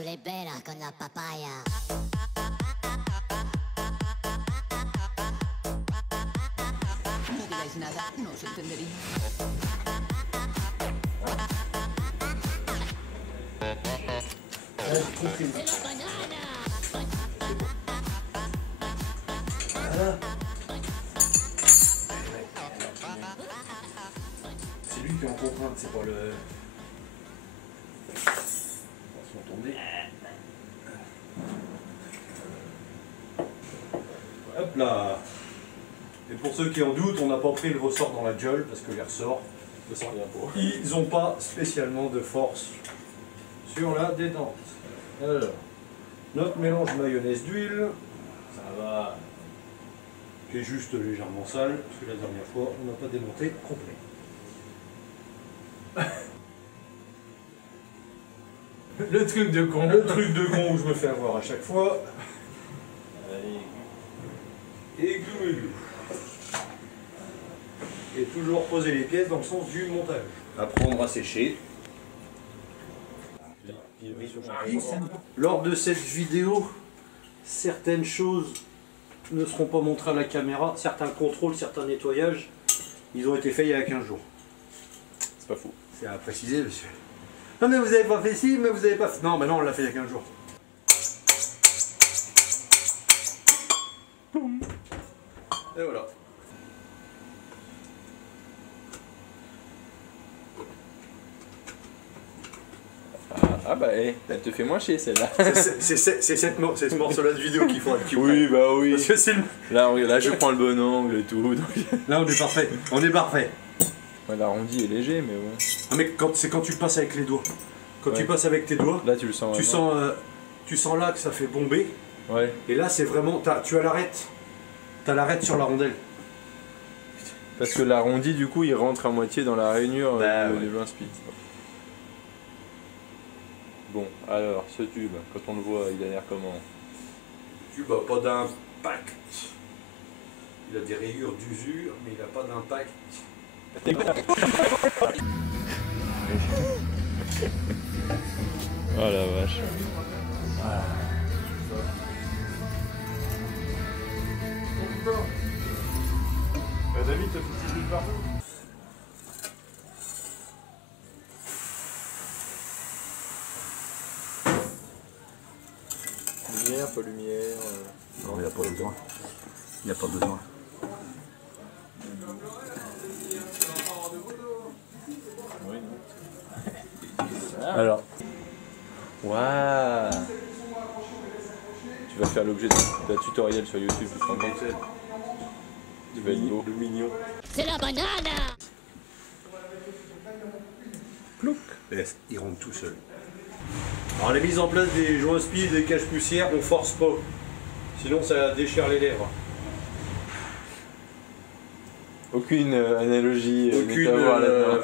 tu l'es bella con la papaya. No digáis nada, no os entendería. C'est lui qui est en contrainte, c'est pas le... On va se retourner. Hop là. Et pour ceux qui en doutent, on n'a pas pris le ressort dans la gueule parce que les ressorts, ils n'ont pas spécialement de force sur la détente. Alors, notre mélange mayonnaise d'huile, ça va, qui est juste légèrement sale, parce que la dernière fois, on n'a pas démonté complet. Le truc de con. Le truc de con où je me fais avoir à chaque fois. Et glou. Et toujours poser les pièces dans le sens du montage. Apprendre à sécher. Lors de cette vidéo, certaines choses ne seront pas montrées à la caméra. Certains contrôles, certains nettoyages, ils ont été faits il y a 15 jours. C'est pas faux. C'est à préciser, monsieur. Non mais vous avez pas fait ci, mais vous avez pas fait... Non, mais non, on l'a fait il y a 15 jours. Et voilà. Ah bah elle te fait moins chier celle-là. C'est ce morceau-là de vidéo qu'il faut qu'il Oui prenne. bah oui. Parce que c'est le... Là je prends le bon angle et tout. Donc... Là on est parfait. On est parfait. Ouais, l'arrondi est léger mais bon. Ah, mais c'est quand tu passes avec les doigts. Quand tu passes avec tes doigts, là tu le sens. tu sens là que ça fait bomber. Ouais. Et là c'est vraiment... Tu as l'arête. T'as l'arête sur la rondelle. Parce que l'arrondi du coup il rentre à moitié dans la rainure du joint speed. Bon, alors, ce tube, quand on le voit, il a l'air comment? Le tube n'a pas d'impact. Il a des rayures d'usure, mais il n'a pas d'impact. Oh la vache. David, t'as foutu du partout. Lumière, pas lumière. Non, il n'y a pas besoin. Il n'y a pas besoin. Oui, non. Alors. Waouh. Tu vas faire l'objet d'un tutoriel sur YouTube, tu te rends compte? Tu vas être beau. Le mignon. C'est la banane. Plouc. Il rentre tout seul. Alors la mise en place des joints spi et des caches poussières, on force pas. Sinon ça déchire les lèvres. Aucune analogie métaphore là-dedans.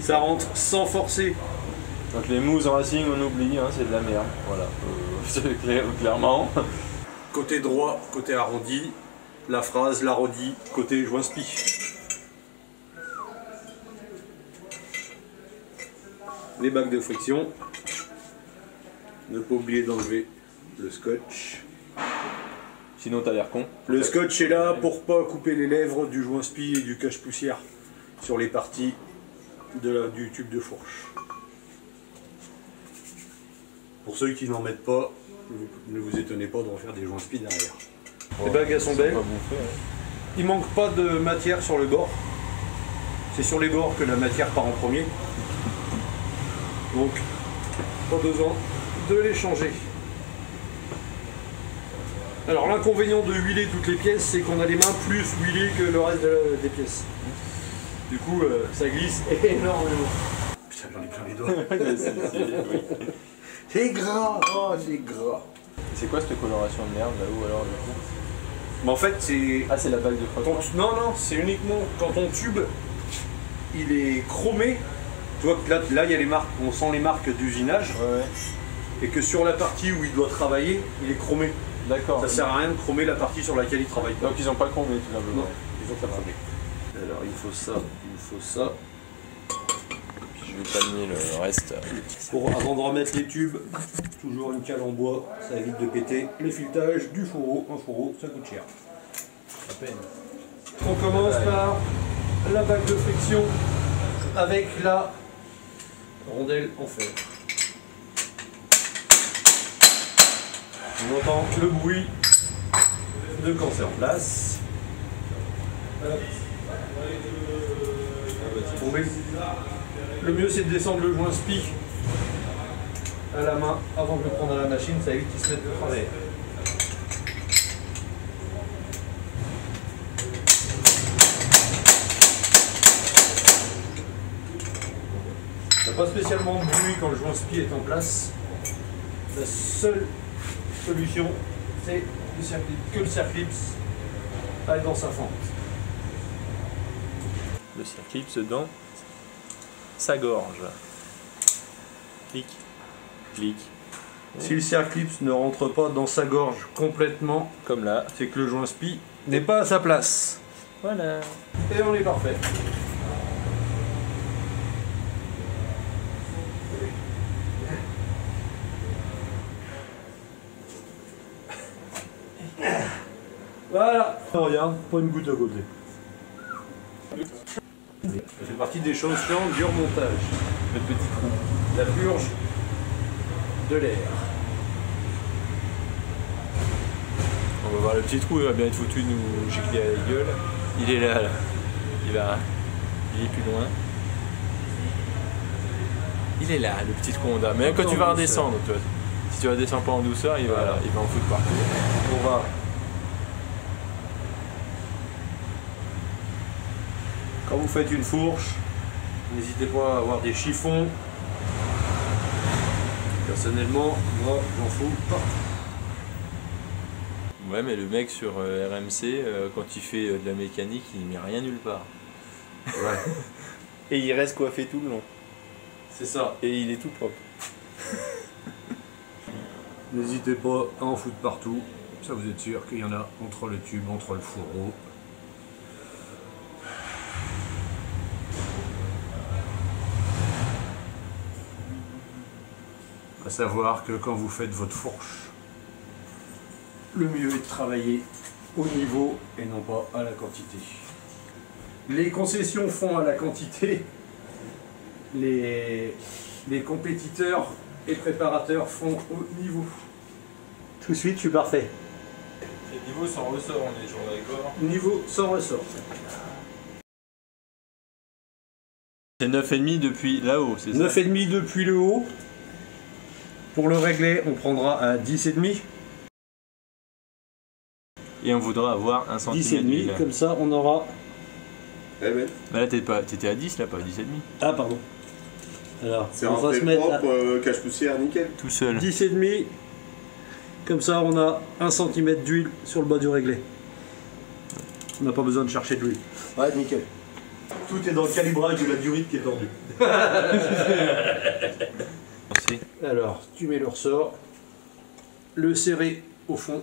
Ça rentre sans forcer. Donc les mousses en racing on oublie, hein, c'est de la merde. Voilà, clairement. Côté droit, côté arrondi, la phrase, l'arrondi, côté joint spi. Les bacs de friction. Ne pas oublier d'enlever le scotch. Sinon t'as l'air con. Le scotch est là pour pas couper les lèvres du joint spi et du cache poussière sur les parties du tube de fourche. Pour ceux qui n'en mettent pas, ne vous étonnez pas de refaire des joints spi derrière. Les bagues elles sont belles. Il manque pas de matière sur le bord. C'est sur les bords que la matière part en premier. Donc, pas besoin de les changer. Alors l'inconvénient de huiler toutes les pièces, c'est qu'on a les mains plus huilées que le reste des pièces. Du coup, ça glisse énormément. Putain, j'en ai plein les doigts. C'est gras, oh c'est gras. C'est quoi cette coloration de merde là-haut alors du coup? Mais en fait, c'est... Ah c'est la bague de frottement. Non, c'est uniquement quand ton tube, il est chromé. Tu vois que là il y a les marques, on sent les marques d'usinage. Ouais. Et que sur la partie où il doit travailler, il est chromé. D'accord. Ça sert à rien de chromer la partie sur laquelle il travaille. Donc ils n'ont pas chromé tout simplement. Non, ils ont pas chromé. Alors il faut ça, il faut ça. Puis je vais palmer le reste. Avant de remettre les tubes, toujours une cale en bois, ça évite de péter les filetages du fourreau. Un fourreau, ça coûte cher. À peine. On commence par la bague de friction avec la rondelle en fer. On entend le bruit de quand c'est en place. Hop. Tomber. Le mieux c'est de descendre le joint spi à la main avant de le prendre à la machine, ça évite qu'il se mette de travers. Il n'y a pas spécialement de bruit quand le joint spi est en place. La seule solution c'est que le circlips aille dans sa fente. Le circlips dans sa gorge. Clic, clic. Si le circlips ne rentre pas dans sa gorge complètement, Comme là. c'est que le joint spi n'est pas à sa place. Voilà. Et on est parfait. Voilà. Regarde, pas une goutte à côté. Ça fait partie des choses chiantes du remontage. Le petit trou. La purge de l'air. On va voir le petit trou, il va bien être foutu de nous gicler à la gueule. Il est là, là. Il est plus loin. Il est là, le petit trou Honda. Mais quand tu vas redescendre, toi, si tu redescends pas en douceur, il va en foutre partout. On va. Quand vous faites une fourche, n'hésitez pas à avoir des chiffons. Personnellement, moi, j'en fous pas. Ouais, mais le mec sur RMC, quand il fait de la mécanique, il met rien nulle part. Ouais. Et il reste coiffé tout le long. C'est ça. Et il est tout propre. N'hésitez pas à en foutre partout. Ça, vous êtes sûr qu'il y en a entre le tube, entre le fourreau. À savoir que quand vous faites votre fourche, le mieux est de travailler au niveau et non pas à la quantité. Les concessions font à la quantité, les compétiteurs et préparateurs font au niveau. Tout de suite, je suis parfait. C'est niveau sans ressort, on est toujours d'accord. Niveau sans ressort. C'est 9,5 depuis là-haut, c'est ça? 9,5 depuis le haut. Pour le régler, on prendra à 10,5. Et on voudra avoir 1 cm. 10,5, comme ça on aura. Eh ben, Bah là t'étais à 10 là, pas à 10,5. Ah, pardon. Alors, c'est on va se rentré mettre à propre, cache-poussière, nickel. Tout seul. 10,5. Comme ça, on a 1 cm d'huile sur le bas du réglé. On n'a pas besoin de chercher de l'huile. Ouais, nickel. Tout est dans le calibrage de la durite qui est tordue. Alors, tu mets le ressort, le serrer au fond.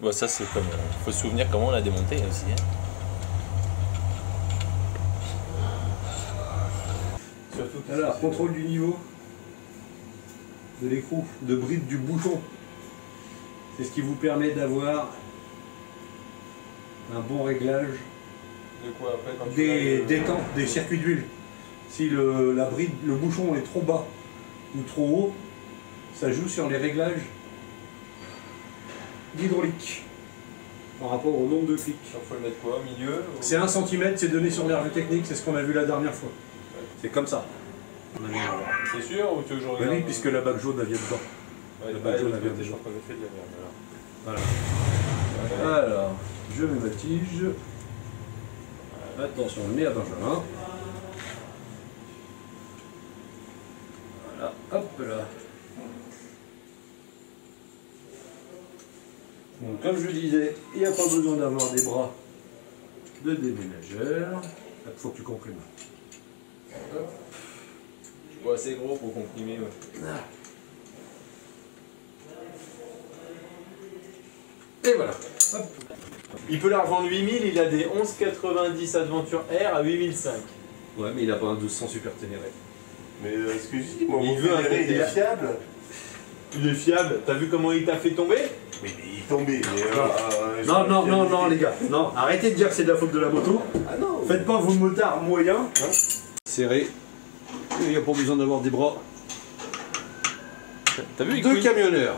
Bon, ça c'est comme. Faut se souvenir comment on l'a démonté aussi. Hein. Surtout. Alors, contrôle du niveau de l'écrou, de bride du bouchon. C'est ce qui vous permet d'avoir un bon réglage De quoi après quand des temps, des circuits d'huile. Si la bride, le bouchon est trop bas ou trop haut, ça joue sur les réglages d'hydraulique par rapport au nombre de clics. Il faut le mettre quoi? Au milieu ou... C'est 1 cm, c'est donné sur l'herbe technique, c'est ce qu'on a vu la dernière fois. C'est comme ça. C'est sûr ou tu veux que je regarde? Oui, puisque la bague jaune elle vient dedans. Ouais, la bague jaune elle vient je dedans. crois qu'on a fait de la merde alors. Voilà. Alors, je mets ma tige. Attention, on met à Benjamin. Voilà, hop là. Donc, comme je disais, il n'y a pas besoin d'avoir des bras de déménageur. Il faut que tu comprimes. Je vois assez gros pour comprimer. Ouais. Et voilà. Hop. Il peut la revendre 8000, il a des 1190 Adventure R à 8005. Ouais, mais il n'a pas un 1200 Super Ténéré. Mais ce que je dis, moi, Il mon veut un Ferrari, il est vétérinaire. fiable. Il est fiable. T'as vu comment il t'a fait tomber? Mais il est tombé. Mais, Non, les gars. Non, arrêtez de dire que c'est de la faute de la moto. Ah non. Faites pas vos motards moyens. Hein. Serré. Il n'y a pas besoin d'avoir des bras. T'as vu? Deux camionneurs.